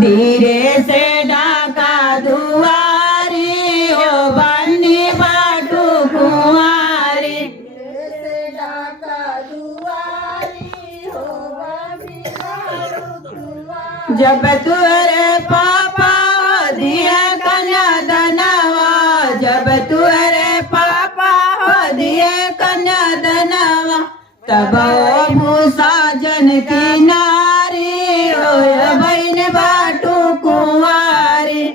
धीरे से डाका दुआरी हो बन्नी बाटू कुंवारी। जब तुअरे पापा दिए कन्या धनवा, जब तुअरे पापा दिए कन्या धनवा, तब भूसा जन की नारी हो बहन बाटू कुंवारी।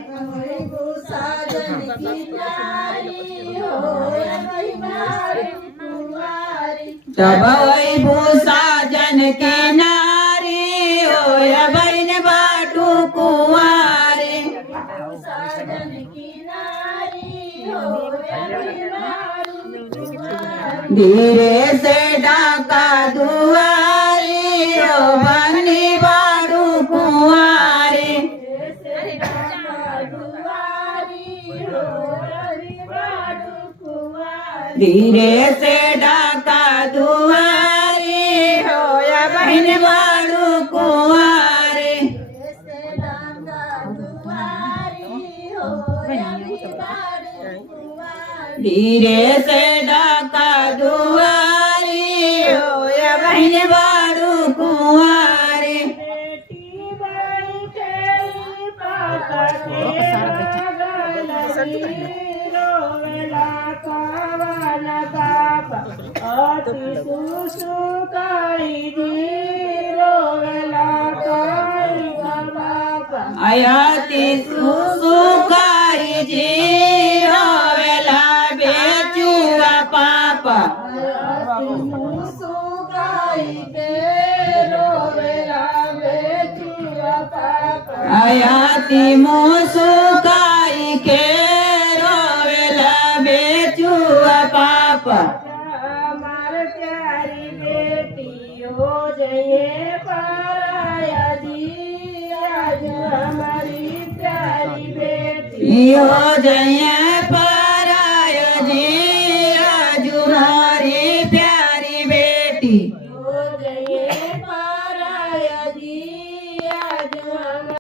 तब वही भूसा जन की नारी हो बहन बाटू कुंवारी। धीरे से डाका दुआरी हो बन्नी बाटू कुंवारी। धीरे से डाका दुआरी हो बहन बाटू कुंवारी। धीरे से डाका दुआरी हो बहन बाटू कुंवारी। आयाति सुसुकाई जी रोवेला बेचुआ पापा। आयाति मुसुकाई के रोवेला बेचुआ पापा। हमार प्यारी बेटी हो जये पाराया जी, आज हमारी प्यारी बेटी हो जये